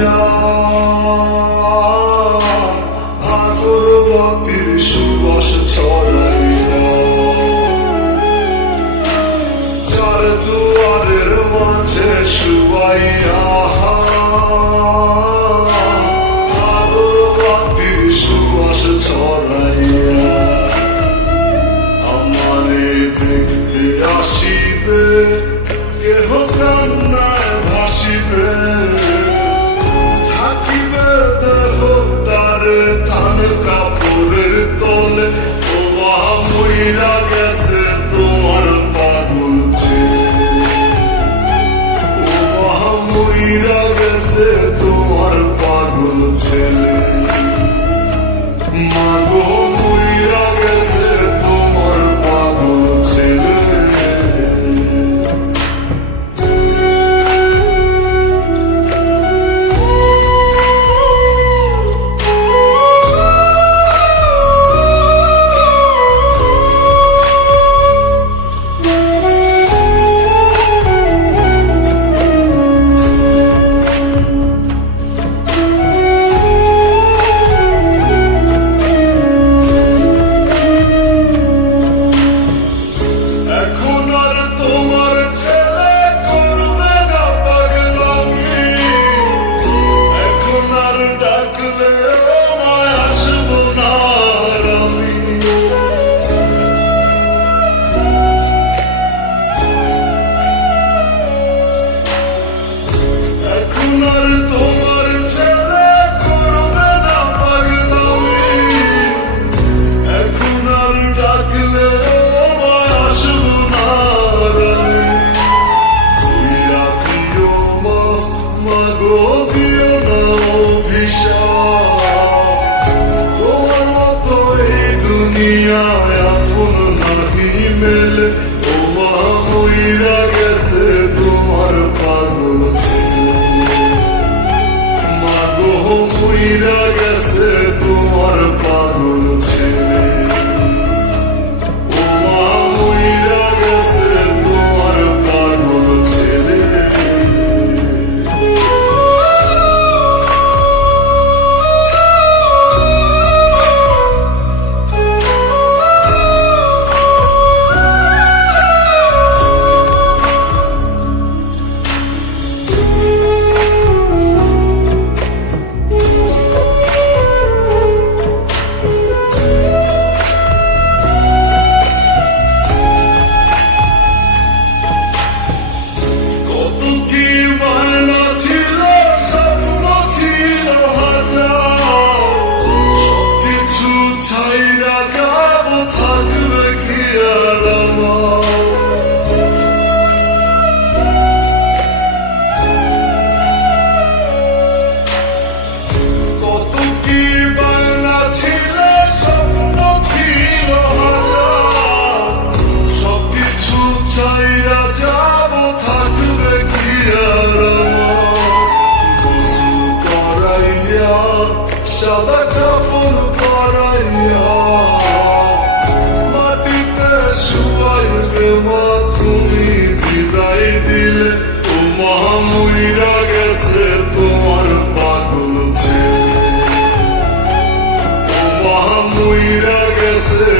ছড়াইয়া আগরবাতির সুবাস ছড়াইয়া চার দুয়ারের মাঝে শুয়াইয়া আগরবাতির সুবাস ছড়াইয়া আমারে দেখতে আসিবে কেহ কান্নায় ভাসিবে থাকিবে দেহ তারে থান কাপড়ের তলে ও মইরা গেছে তোমার পাগল ছেলে ও মইরা গেছে তোমার পাগল ছেলে মাগো মইরা গেছে তোমার পাগল ছেলে আপন নাহি মেলে ও মইরা গেছে তোমার পাগল ছেলে মাগো মইরা গেছে তোমার পাগল ছেলে ও মইরা গেছে তোমার পাগল ছেলে সাদা কাপড় পরাইয়া মাটিতে শুয়াইতে মা তুমি বিদায় দিলে ও মা মইরা গেছে তোমার পাগল ছেলে ও মা মইরা গেছে